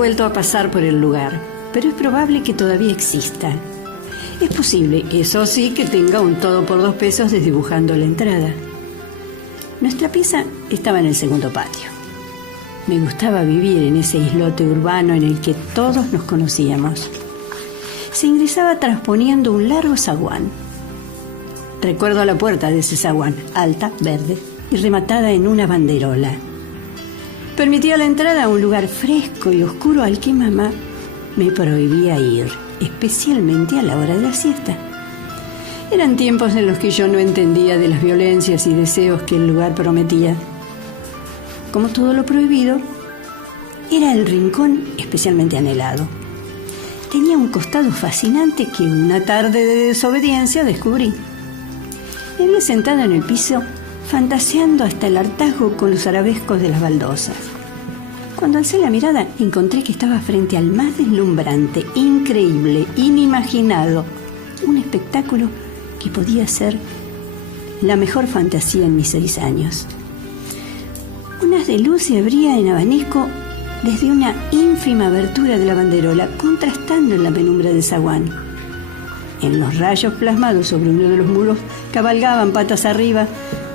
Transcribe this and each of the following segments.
vuelto a pasar por el lugar, pero es probable que todavía exista. Es posible, eso sí, que tenga un todo por 2 pesos desdibujando la entrada. Nuestra pieza estaba en el segundo patio. Me gustaba vivir en ese islote urbano en el que todos nos conocíamos. Se ingresaba transponiendo un largo zaguán. Recuerdo la puerta de ese zaguán, alta, verde y rematada en una banderola. Permitía la entrada a un lugar fresco y oscuro al que mamá me prohibía ir, especialmente a la hora de la siesta. Eran tiempos en los que yo no entendía de las violencias y deseos que el lugar prometía. Como todo lo prohibido, era el rincón especialmente anhelado. Tenía un costado fascinante que una tarde de desobediencia descubrí. Me había sentado en el piso, fantaseando hasta el hartazgo con los arabescos de las baldosas. Cuando alcé la mirada, encontré que estaba frente al más deslumbrante, increíble, inimaginado, un espectáculo que podía ser la mejor fantasía en mis 6 años. Un haz de luz se abría en abanico desde una ínfima abertura de la banderola, contrastando en la penumbra del zaguán. En los rayos plasmados sobre uno de los muros cabalgaban patas arriba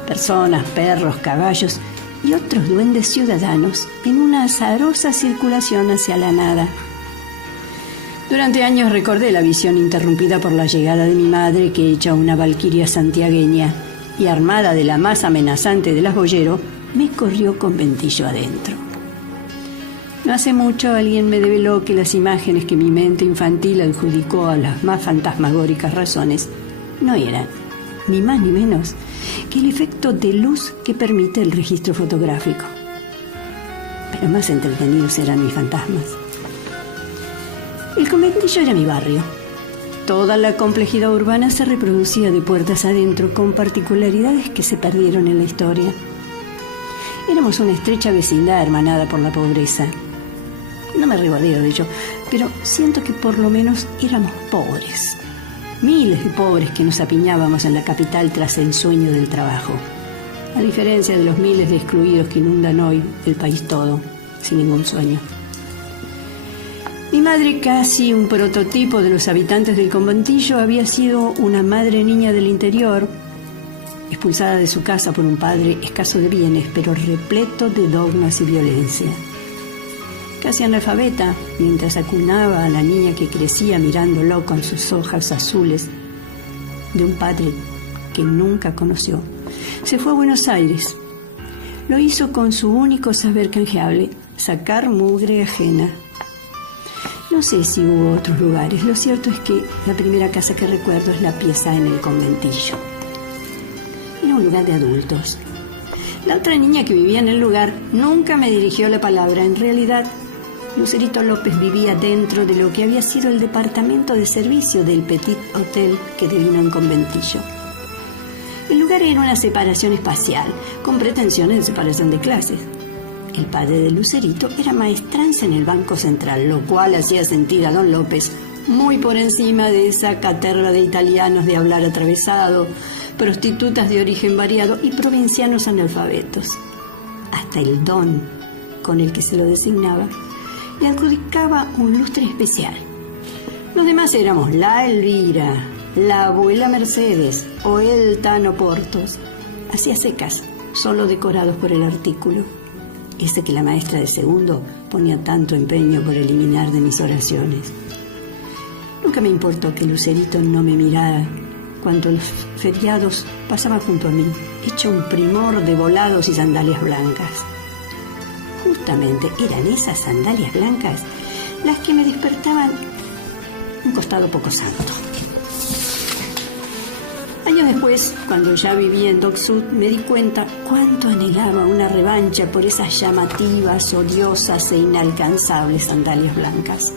personas, perros, caballos y otros duendes ciudadanos en una azarosa circulación hacia la nada. Durante años recordé la visión interrumpida por la llegada de mi madre, que, hecha una valquiria santiagueña y armada de la más amenazante de las boyero, me corrió conventillo adentro. No hace mucho alguien me develó que las imágenes que mi mente infantil adjudicó a las más fantasmagóricas razones no eran, ni más ni menos, que el efecto de luz que permite el registro fotográfico. Pero más entretenidos eran mis fantasmas. El conventillo era mi barrio. Toda la complejidad urbana se reproducía de puertas adentro, con particularidades que se perdieron en la historia. Éramos una estrecha vecindad hermanada por la pobreza. No me regodeo de ello, pero siento que por lo menos éramos pobres. Miles de pobres que nos apiñábamos en la capital tras el sueño del trabajo, a diferencia de los miles de excluidos que inundan hoy el país todo, sin ningún sueño. Mi madre, casi un prototipo de los habitantes del conventillo, había sido una madre niña del interior, expulsada de su casa por un padre escaso de bienes, pero repleto de dogmas y violencia. Casi analfabeta, mientras acunaba a la niña que crecía mirándolo con sus ojos azules, de un padre que nunca conoció, se fue a Buenos Aires. Lo hizo con su único saber canjeable: sacar mugre ajena. No sé si hubo otros lugares. Lo cierto es que la primera casa que recuerdo es la pieza en el conventillo. Era un lugar de adultos. La otra niña que vivía en el lugar nunca me dirigió la palabra. En realidad, Lucerito López vivía dentro de lo que había sido el departamento de servicio del Petit Hotel que devino en conventillo. El lugar era una separación espacial, con pretensiones de separación de clases. El padre de Lucerito era maestranza en el Banco Central, lo cual hacía sentir a don López muy por encima de esa caterva de italianos de hablar atravesado, prostitutas de origen variado y provincianos analfabetos. Hasta el don con el que se lo designaba le adjudicaba un lustre especial. Los demás éramos la Elvira, la abuela Mercedes o el Tano Portos, así a secas, solo decorados por el artículo, ese que la maestra de segundo ponía tanto empeño por eliminar de mis oraciones. Nunca me importó que Lucerito no me mirara cuando los feriados pasaba junto a mí, hecho un primor de volados y sandalias blancas. Justamente eran esas sandalias blancas las que me despertaban un costado poco santo. Años después, cuando ya vivía en Dock Sud, me di cuenta cuánto anhelaba una revancha por esas llamativas, odiosas e inalcanzables sandalias blancas.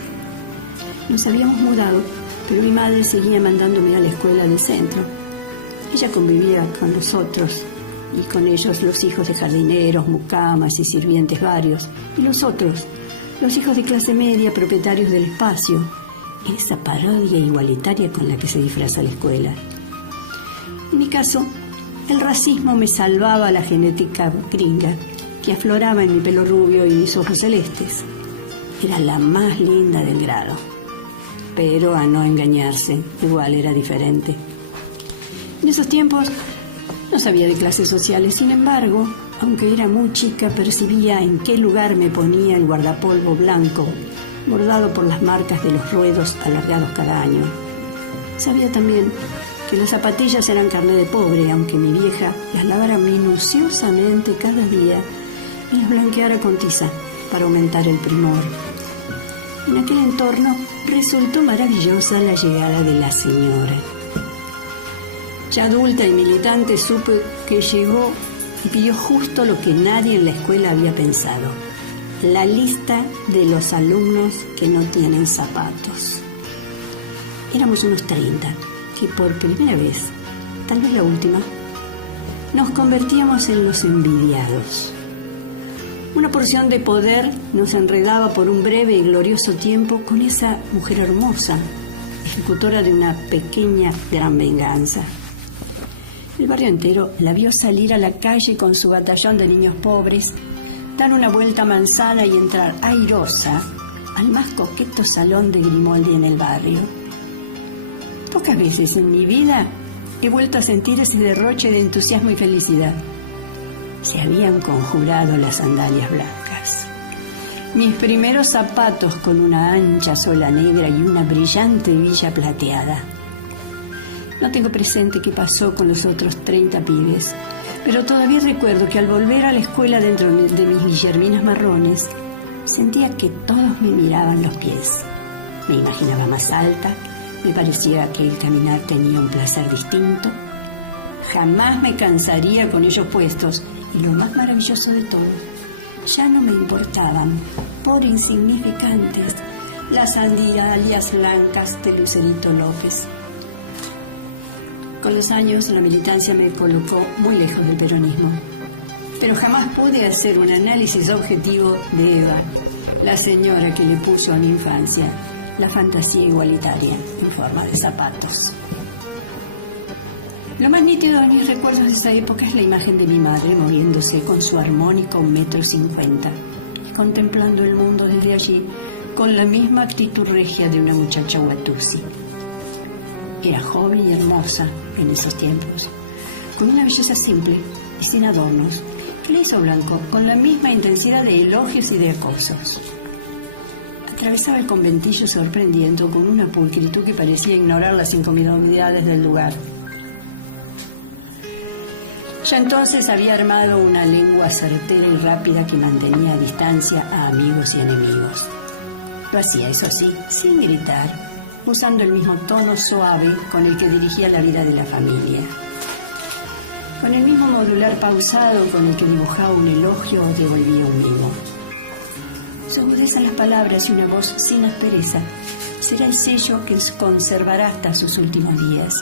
Nos habíamos mudado, pero mi madre seguía mandándome a la escuela del centro. Ella convivía con nosotros y con ellos los hijos de jardineros, mucamas y sirvientes varios, y los otros, los hijos de clase media, propietarios del espacio, esa parodia igualitaria con la que se disfraza la escuela. En mi caso, el racismo me salvaba la genética gringa que afloraba en mi pelo rubio y mis ojos celestes. era la más linda del grado. Pero a no engañarse, igual era diferente. En esos tiempos no sabía de clases sociales, sin embargo, aunque era muy chica, percibía en qué lugar me ponía el guardapolvo blanco, bordado por las marcas de los ruedos alargados cada año. Sabía también que las zapatillas eran carné de pobre, aunque mi vieja las lavara minuciosamente cada día y las blanqueara con tiza para aumentar el primor. En aquel entorno resultó maravillosa la llegada de la señora. Ya adulta y militante supe que llegó y pidió justo lo que nadie en la escuela había pensado: la lista de los alumnos que no tienen zapatos. Éramos unos 30, que por primera vez, tal vez la última, nos convertíamos en los envidiados. Una porción de poder nos enredaba por un breve y glorioso tiempo con esa mujer hermosa, ejecutora de una pequeña gran venganza. El barrio entero la vio salir a la calle con su batallón de niños pobres, dar una vuelta a manzana y entrar airosa al más coqueto salón de Grimaldi en el barrio. Pocas veces en mi vida he vuelto a sentir ese derroche de entusiasmo y felicidad. Se habían conjurado las sandalias blancas. Mis primeros zapatos con una ancha suela negra y una brillante hebilla plateada. No tengo presente qué pasó con los otros 30 pibes, pero todavía recuerdo que al volver a la escuela dentro de mis guillerminas marrones, sentía que todos me miraban los pies. Me imaginaba más alta, me parecía que el caminar tenía un placer distinto. Jamás me cansaría con ellos puestos, y lo más maravilloso de todo, ya no me importaban, por insignificantes, las sandalias blancas de Lucerito López. Con los años, la militancia me colocó muy lejos del peronismo, pero jamás pude hacer un análisis objetivo de Eva, la señora que le puso a mi infancia la fantasía igualitaria en forma de zapatos. Lo más nítido de mis recuerdos de esa época es la imagen de mi madre moviéndose con su armónico 1,50 m, contemplando el mundo desde allí con la misma actitud regia de una muchacha Watusi. Era joven y hermosa en esos tiempos, con una belleza simple y sin adornos, que le hizo blanco con la misma intensidad de elogios y de acosos. Atravesaba el conventillo sorprendiendo con una pulcritud que parecía ignorar las incomodidades del lugar. Ya entonces había armado una lengua certera y rápida que mantenía a distancia a amigos y enemigos. Lo hacía, eso sí, sin gritar, usando el mismo tono suave con el que dirigía la vida de la familia. Con el mismo modular pausado con el que dibujaba un elogio o devolvía un mimo. Su agudeza en las palabras y una voz sin aspereza será el sello que conservará hasta sus últimos días,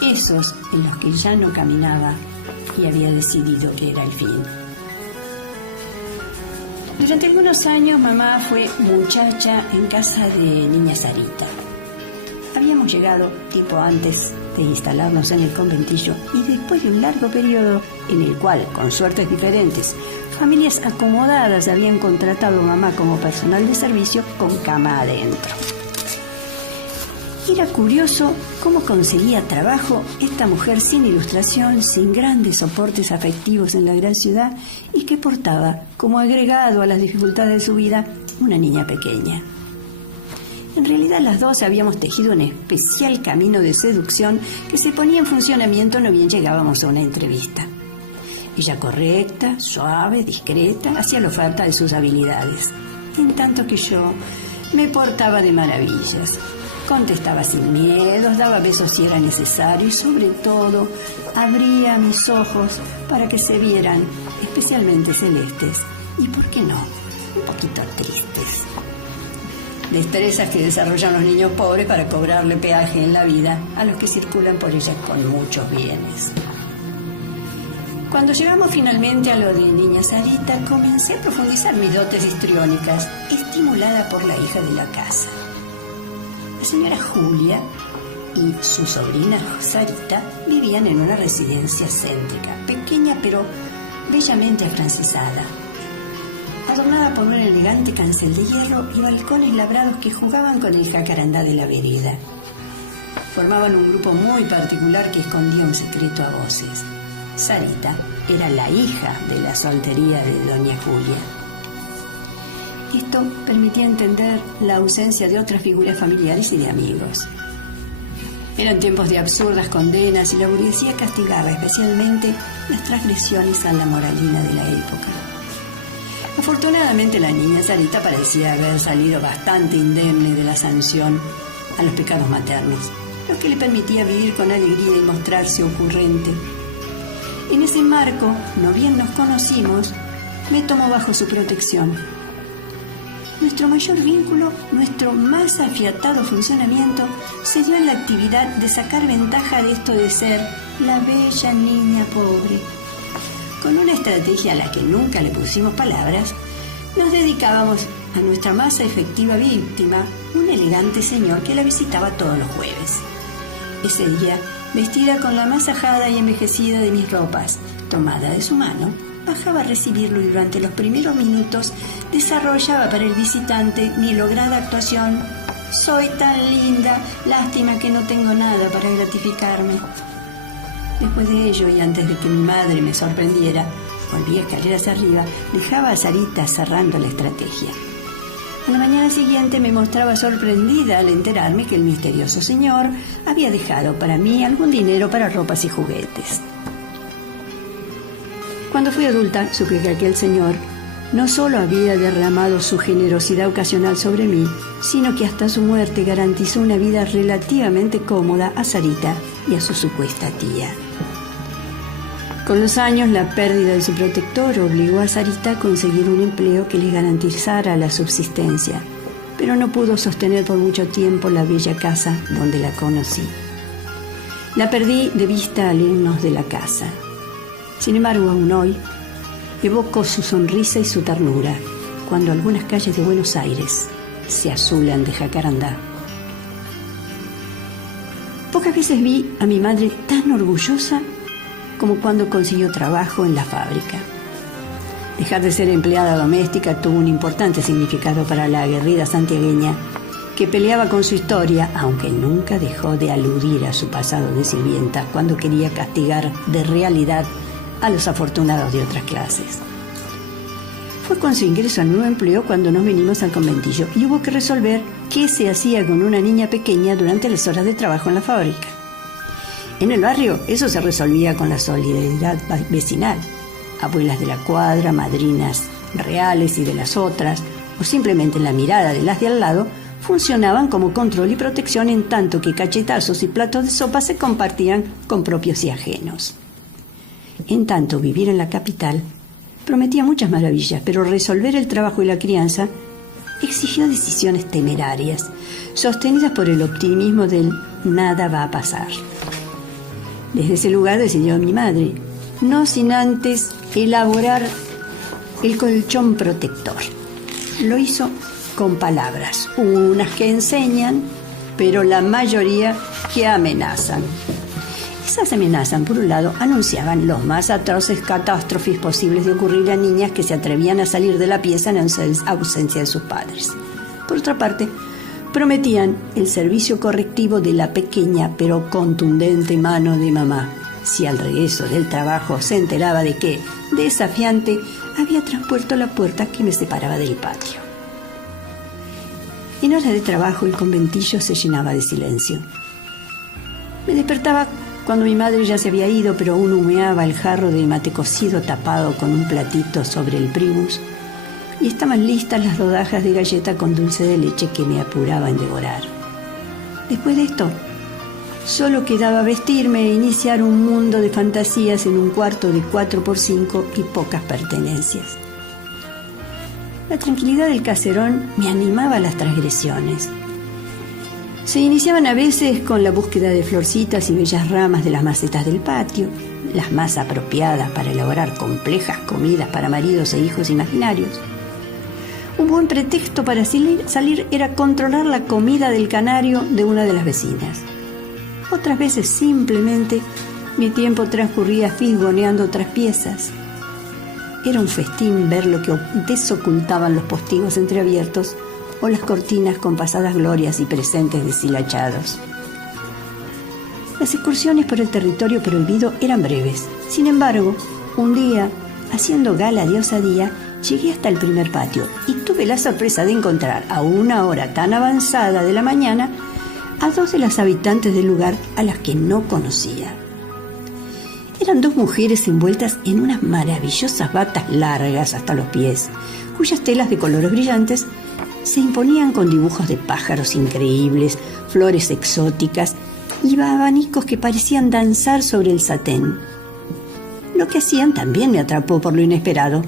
esos en los que ya no caminaba y había decidido que era el fin. Durante algunos años mamá fue muchacha en casa de niña Sarita. Habíamos llegado tiempo antes de instalarnos en el conventillo y después de un largo periodo en el cual, con suertes diferentes, familias acomodadas habían contratado a mamá como personal de servicio con cama adentro. Era curioso cómo conseguía trabajo esta mujer sin ilustración, sin grandes soportes afectivos en la gran ciudad y que portaba, como agregado a las dificultades de su vida, una niña pequeña. En realidad las dos habíamos tejido un especial camino de seducción que se ponía en funcionamiento no bien llegábamos a una entrevista. Ella correcta, suave, discreta, hacía la oferta de sus habilidades, en tanto que yo me portaba de maravillas. Contestaba sin miedos, daba besos si era necesario y sobre todo abría mis ojos para que se vieran especialmente celestes y, ¿por qué no?, un poquito tristes. Destrezas que desarrollan los niños pobres para cobrarle peaje en la vida a los que circulan por ellas con muchos bienes. Cuando llegamos finalmente a lo de niña Sarita, comencé a profundizar mis dotes histriónicas, estimulada por la hija de la casa. La señora Julia y su sobrina Sarita vivían en una residencia céntrica, pequeña pero bellamente afrancisada. adornada por un elegante cancel de hierro y balcones labrados que jugaban con el jacarandá de la vereda. Formaban un grupo muy particular que escondía un secreto a voces. Sarita era la hija de la soltería de doña Julia. Esto permitía entender la ausencia de otras figuras familiares y de amigos. Eran tiempos de absurdas condenas y la burguesía castigaba especialmente las transgresiones a la moralina de la época. Afortunadamente la niña Sarita parecía haber salido bastante indemne de la sanción a los pecados maternos, lo que le permitía vivir con alegría y mostrarse ocurrente. En ese marco, no bien nos conocimos, me tomó bajo su protección. Nuestro mayor vínculo, nuestro más afiatado funcionamiento, se dio en la actividad de sacar ventaja de esto de ser la bella niña pobre. Con una estrategia a la que nunca le pusimos palabras, nos dedicábamos a nuestra más efectiva víctima, un elegante señor que la visitaba todos los jueves. Ese día, vestida con la más ajada y envejecida de mis ropas, tomada de su mano, bajaba a recibirlo y durante los primeros minutos desarrollaba para el visitante mi lograda actuación. Soy tan linda, lástima que no tengo nada para gratificarme. Después de ello y antes de que mi madre me sorprendiera, volví escaleras arriba, dejaba a Sarita cerrando la estrategia. A la mañana siguiente me mostraba sorprendida al enterarme que el misterioso señor había dejado para mí algún dinero para ropas y juguetes. Cuando fui adulta, supe que aquel señor no solo había derramado su generosidad ocasional sobre mí, sino que hasta su muerte garantizó una vida relativamente cómoda a Sarita y a su supuesta tía. Con los años, la pérdida de su protector obligó a Sarita a conseguir un empleo que le garantizara la subsistencia, pero no pudo sostener por mucho tiempo la bella casa donde la conocí. La perdí de vista al irnos de la casa. Sin embargo, aún hoy, evoco su sonrisa y su ternura cuando algunas calles de Buenos Aires se azulan de jacarandá. Pocas veces vi a mi madre tan orgullosa como cuando consiguió trabajo en la fábrica. Dejar de ser empleada doméstica tuvo un importante significado para la aguerrida santiagueña que peleaba con su historia, aunque nunca dejó de aludir a su pasado de sirvienta cuando quería castigar de realidad a los afortunados de otras clases. Fue con su ingreso al nuevo empleo cuando nos vinimos al conventillo y hubo que resolver qué se hacía con una niña pequeña durante las horas de trabajo en la fábrica. En el barrio eso se resolvía con la solidaridad vecinal. Abuelas de la cuadra, madrinas reales y de las otras, o simplemente la mirada de las de al lado, funcionaban como control y protección en tanto que cachetazos y platos de sopa se compartían con propios y ajenos. En tanto, vivir en la capital prometía muchas maravillas, pero resolver el trabajo y la crianza exigió decisiones temerarias, sostenidas por el optimismo del nada va a pasar. Desde ese lugar decidió mi madre, no sin antes elaborar el colchón protector. Lo hizo con palabras, unas que enseñan, pero la mayoría que amenazan. Esas amenazas, por un lado, anunciaban los más atroces catástrofes posibles de ocurrir a niñas que se atrevían a salir de la pieza en ausencia de sus padres. Por otra parte, prometían el servicio correctivo de la pequeña pero contundente mano de mamá, si al regreso del trabajo se enteraba de que, desafiante, había traspuesto la puerta que me separaba del patio. En horas de trabajo el conventillo se llenaba de silencio. Me despertaba cuando mi madre ya se había ido, pero aún humeaba el jarro de mate cocido tapado con un platito sobre el primus, y estaban listas las rodajas de galleta con dulce de leche que me apuraba en devorar. Después de esto, solo quedaba vestirme e iniciar un mundo de fantasías en un cuarto de 4x5 y pocas pertenencias. La tranquilidad del caserón me animaba a las transgresiones. Se iniciaban a veces con la búsqueda de florcitas y bellas ramas de las macetas del patio, las más apropiadas para elaborar complejas comidas para maridos e hijos imaginarios. Un buen pretexto para salir era controlar la comida del canario de una de las vecinas. Otras veces simplemente mi tiempo transcurría fisgoneando otras piezas. Era un festín ver lo que desocultaban los postigos entreabiertos o las cortinas con pasadas glorias y presentes deshilachados. Las excursiones por el territorio prohibido eran breves. Sin embargo, un día, haciendo gala de osadía, llegué hasta el primer patio y tuve la sorpresa de encontrar a una hora tan avanzada de la mañana a dos de las habitantes del lugar a las que no conocía. Eran dos mujeres envueltas en unas maravillosas batas largas hasta los pies, cuyas telas de colores brillantes se imponían con dibujos de pájaros increíbles, flores exóticas y abanicos que parecían danzar sobre el satén. Lo que hacían también me atrapó por lo inesperado.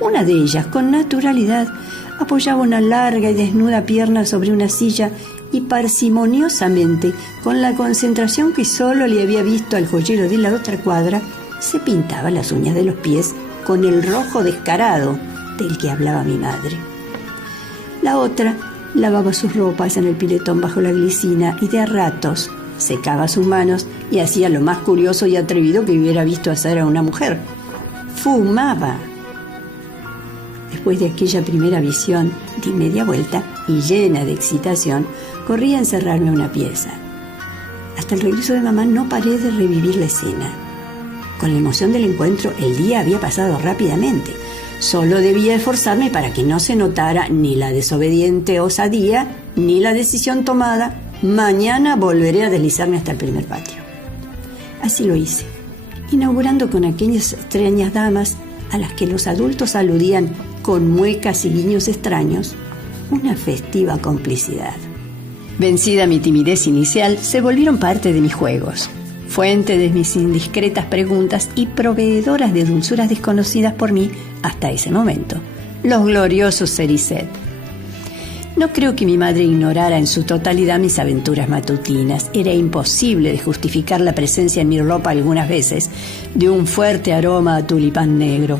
Una de ellas, con naturalidad, apoyaba una larga y desnuda pierna sobre una silla y parsimoniosamente, con la concentración que solo le había visto al joyero de la otra cuadra, se pintaba las uñas de los pies con el rojo descarado del que hablaba mi madre. La otra lavaba sus ropas en el piletón bajo la glicina y de a ratos secaba sus manos y hacía lo más curioso y atrevido que hubiera visto hacer a una mujer. Fumaba. Después de aquella primera visión, di media vuelta y llena de excitación, corrí a encerrarme a una pieza. Hasta el regreso de mamá no paré de revivir la escena. Con la emoción del encuentro, el día había pasado rápidamente. Solo debía esforzarme para que no se notara ni la desobediente osadía, ni la decisión tomada. Mañana volveré a deslizarme hasta el primer patio. Así lo hice, inaugurando con aquellas extrañas damas a las que los adultos aludían con muecas y guiños extraños, una festiva complicidad. Vencida mi timidez inicial, se volvieron parte de mis juegos, fuente de mis indiscretas preguntas y proveedoras de dulzuras desconocidas por mí hasta ese momento, los gloriosos Cerizet. No creo que mi madre ignorara en su totalidad mis aventuras matutinas. Era imposible de justificar la presencia en mi ropa algunas veces de un fuerte aroma a tulipán negro.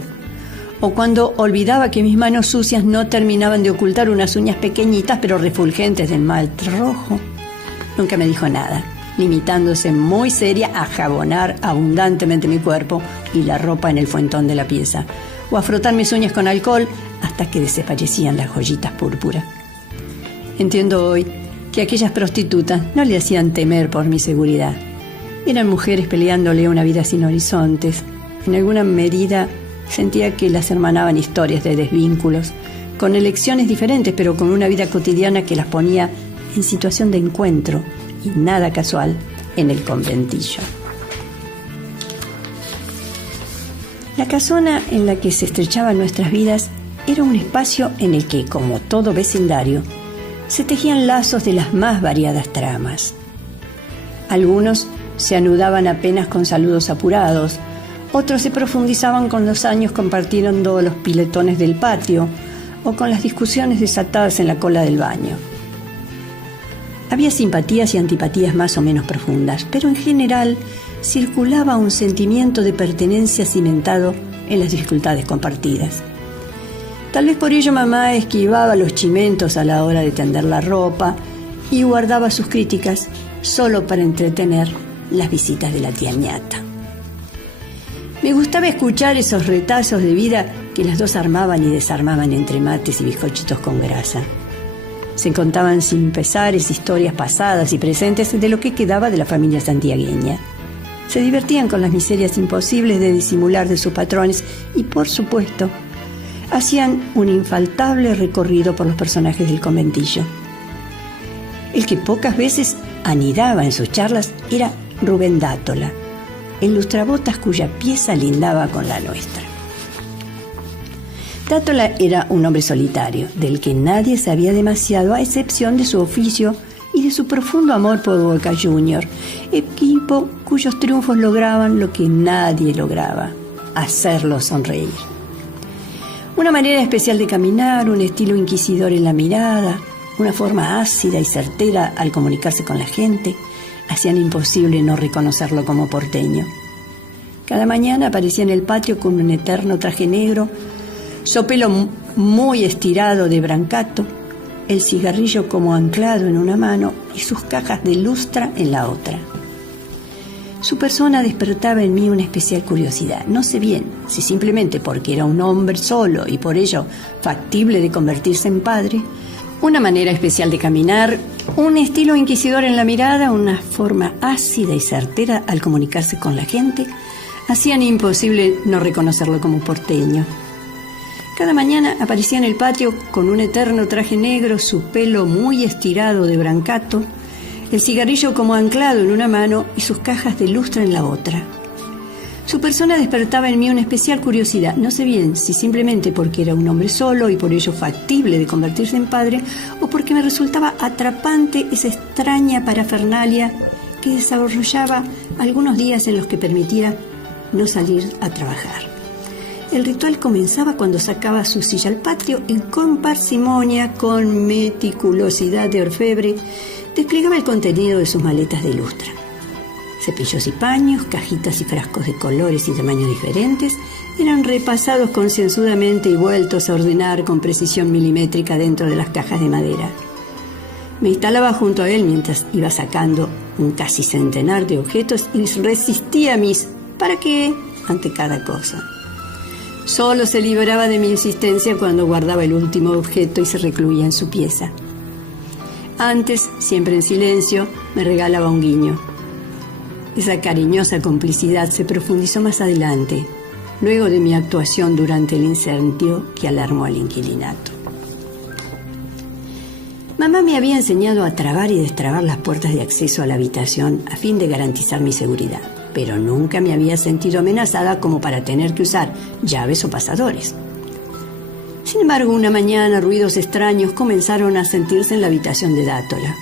O cuando olvidaba que mis manos sucias no terminaban de ocultar unas uñas pequeñitas pero refulgentes de esmalte rojo. Nunca me dijo nada, limitándose muy seria a jabonar abundantemente mi cuerpo y la ropa en el fuentón de la pieza, o a frotar mis uñas con alcohol hasta que desaparecían las joyitas púrpura. Entiendo hoy que aquellas prostitutas no le hacían temer por mi seguridad. Eran mujeres peleándole una vida sin horizontes. En alguna medida sentía que las hermanaban historias de desvínculos, con elecciones diferentes, pero con una vida cotidiana que las ponía en situación de encuentro, y nada casual, en el conventillo. La casona en la que se estrechaban nuestras vidas era un espacio en el que, como todo vecindario, se tejían lazos de las más variadas tramas. Algunos se anudaban apenas con saludos apurados, otros se profundizaban con los años compartiendo los piletones del patio o con las discusiones desatadas en la cola del baño. Había simpatías y antipatías más o menos profundas, pero en general circulaba un sentimiento de pertenencia cimentado en las dificultades compartidas. Tal vez por ello mamá esquivaba los chimentos a la hora de tender la ropa y guardaba sus críticas solo para entretener las visitas de la tía ñata. Me gustaba escuchar esos retazos de vida que las dos armaban y desarmaban entre mates y bizcochitos con grasa. Se contaban sin pesares historias pasadas y presentes de lo que quedaba de la familia santiagueña. Se divertían con las miserias imposibles de disimular de sus patrones y, por supuesto, hacían un infaltable recorrido por los personajes del conventillo. El que pocas veces anidaba en sus charlas era Rubén Dátola, el lustrabotas cuya pieza lindaba con la nuestra. Dátola era un hombre solitario, del que nadie sabía demasiado, a excepción de su oficio y de su profundo amor por Boca Junior, equipo cuyos triunfos lograban lo que nadie lograba, hacerlo sonreír. Una manera especial de caminar, un estilo inquisidor en la mirada, una forma ácida y certera al comunicarse con la gente, hacían imposible no reconocerlo como porteño. Cada mañana aparecía en el patio con un eterno traje negro, sopelo muy estirado de brancato, el cigarrillo como anclado en una mano y sus cajas de lustra en la otra. Su persona despertaba en mí una especial curiosidad. No sé bien si simplemente porque era un hombre solo y por ello factible de convertirse en padre, una manera especial de caminar, un estilo inquisidor en la mirada, una forma ácida y certera al comunicarse con la gente, hacían imposible no reconocerlo como porteño. Cada mañana aparecía en el patio con un eterno traje negro, su pelo muy estirado de brancato, el cigarrillo como anclado en una mano y sus cajas de lustre en la otra. Su persona despertaba en mí una especial curiosidad. No sé bien si simplemente porque era un hombre solo y por ello factible de convertirse en padre, o porque me resultaba atrapante esa extraña parafernalia que desarrollaba algunos días en los que permitía no salir a trabajar. El ritual comenzaba cuando sacaba su silla al patio y con parsimonia, con meticulosidad de orfebre, desplegaba el contenido de sus maletas de lustre. Cepillos y paños, cajitas y frascos de colores y tamaños diferentes eran repasados concienzudamente y vueltos a ordenar con precisión milimétrica dentro de las cajas de madera. Me instalaba junto a él mientras iba sacando un casi centenar de objetos y resistía mis ¿para qué? Ante cada cosa. Solo se libraba de mi insistencia cuando guardaba el último objeto y se recluía en su pieza. Antes, siempre en silencio, me regalaba un guiño. Esa cariñosa complicidad se profundizó más adelante, luego de mi actuación durante el incendio que alarmó al inquilinato. Mamá me había enseñado a trabar y destrabar las puertas de acceso a la habitación a fin de garantizar mi seguridad, pero nunca me había sentido amenazada como para tener que usar llaves o pasadores. Sin embargo, una mañana ruidos extraños comenzaron a sentirse en la habitación de Dátola.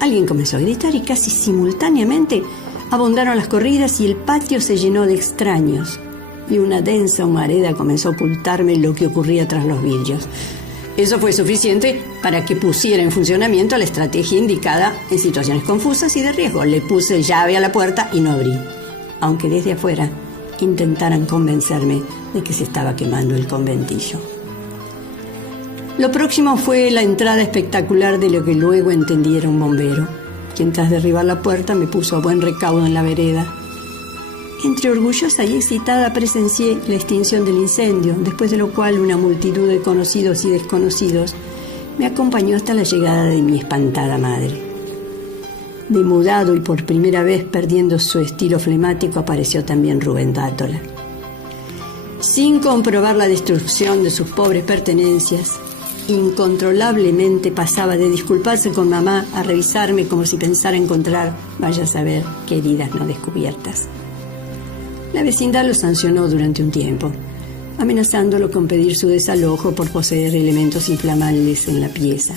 Alguien comenzó a gritar y casi simultáneamente abundaron las corridas y el patio se llenó de extraños, y una densa humareda comenzó a ocultarme lo que ocurría tras los vidrios. Eso fue suficiente para que pusiera en funcionamiento la estrategia indicada en situaciones confusas y de riesgo. Le puse llave a la puerta y no abrí, aunque desde afuera intentaran convencerme de que se estaba quemando el conventillo. Lo próximo fue la entrada espectacular de lo que luego entendí era un bombero, quien tras derribar la puerta me puso a buen recaudo en la vereda. Entre orgullosa y excitada presencié la extinción del incendio, después de lo cual una multitud de conocidos y desconocidos me acompañó hasta la llegada de mi espantada madre. Demudado y por primera vez perdiendo su estilo flemático, apareció también Rubén Dátola. Sin comprobar la destrucción de sus pobres pertenencias, incontrolablemente pasaba de disculparse con mamá a revisarme como si pensara encontrar, vaya a saber, qué heridas no descubiertas. La vecindad lo sancionó durante un tiempo, amenazándolo con pedir su desalojo por poseer elementos inflamables en la pieza.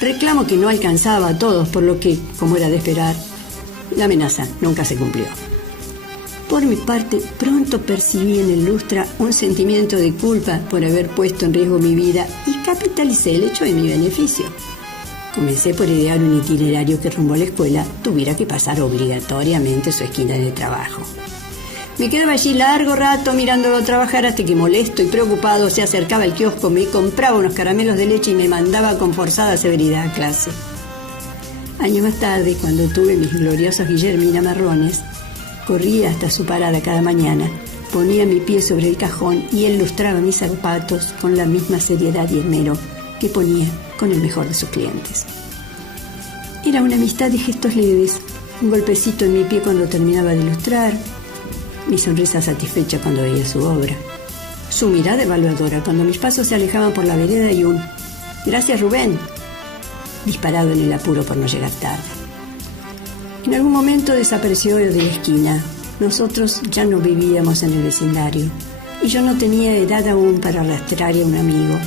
Reclamo que no alcanzaba a todos, por lo que, como era de esperar, la amenaza nunca se cumplió. Por mi parte, pronto percibí en el lustra un sentimiento de culpa por haber puesto en riesgo mi vida y capitalicé el hecho en mi beneficio. Comencé por idear un itinerario que rumbo a la escuela tuviera que pasar obligatoriamente su esquina de trabajo. Me quedaba allí largo rato mirándolo trabajar hasta que, molesto y preocupado, se acercaba al kiosco, me compraba unos caramelos de leche y me mandaba con forzada severidad a clase. Años más tarde, cuando tuve mis gloriosos Guillermina marrones, corría hasta su parada cada mañana, ponía mi pie sobre el cajón y él lustraba mis zapatos con la misma seriedad y esmero que ponía con el mejor de sus clientes. Era una amistad de gestos leves, un golpecito en mi pie cuando terminaba de ilustrar, mi sonrisa satisfecha cuando veía su obra, su mirada evaluadora cuando mis pasos se alejaban por la vereda y un «Gracias, Rubén», disparado en el apuro por no llegar tarde. En algún momento desapareció de la esquina. Nosotros ya no vivíamos en el vecindario y yo no tenía edad aún para arrastrar a un amigo.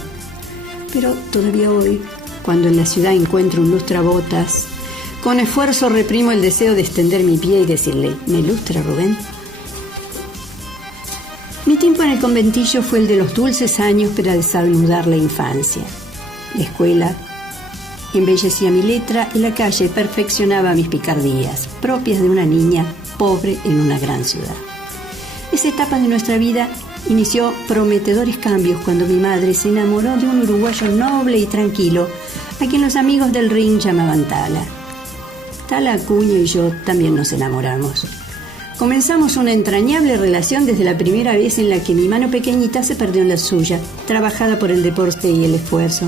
Pero todavía hoy, cuando en la ciudad encuentro un lustrabotas, con esfuerzo reprimo el deseo de extender mi pie y decirle «¿Me lustra, Rubén?». Mi tiempo en el conventillo fue el de los dulces años para desanudar la infancia. La escuela embellecía mi letra y la calle perfeccionaba mis picardías, propias de una niña pobre en una gran ciudad. Esa etapa de nuestra vida inició prometedores cambios cuando mi madre se enamoró de un uruguayo noble y tranquilo, a quien los amigos del ring llamaban Tala. Tala Acuña y yo también nos enamoramos. Comenzamos una entrañable relación desde la primera vez en la que mi mano pequeñita se perdió en la suya, trabajada por el deporte y el esfuerzo.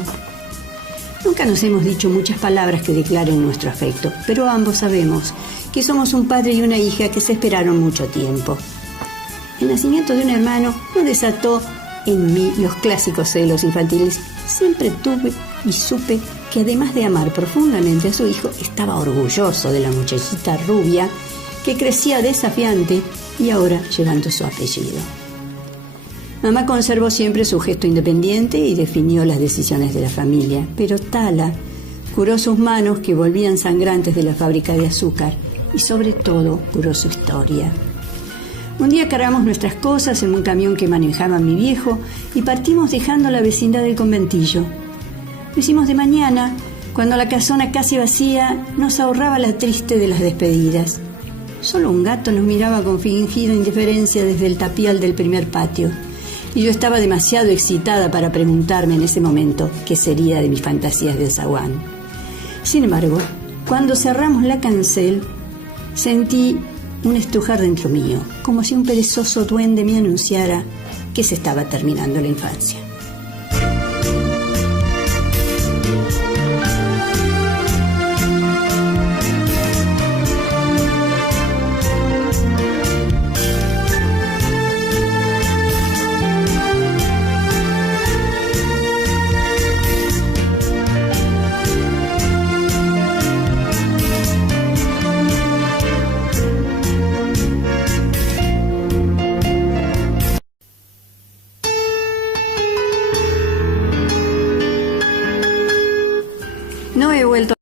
Nunca nos hemos dicho muchas palabras que declaren nuestro afecto, pero ambos sabemos que somos un padre y una hija que se esperaron mucho tiempo. El nacimiento de un hermano no desató en mí los clásicos celos infantiles. Siempre tuve y supe que además de amar profundamente a su hijo, estaba orgulloso de la muchachita rubia que crecía desafiante y ahora llevando su apellido. Mamá conservó siempre su gesto independiente y definió las decisiones de la familia, pero Tala curó sus manos que volvían sangrantes de la fábrica de azúcar y sobre todo curó su historia. Un día cargamos nuestras cosas en un camión que manejaba mi viejo y partimos dejando la vecindad del conventillo. Lo hicimos de mañana, cuando la casona casi vacía nos ahorraba la triste de las despedidas. Solo un gato nos miraba con fingida indiferencia desde el tapial del primer patio, y yo estaba demasiado excitada para preguntarme en ese momento qué sería de mis fantasías de zaguán. Sin embargo, cuando cerramos la cancel, sentí un estrujar dentro mío, como si un perezoso duende me anunciara que se estaba terminando la infancia.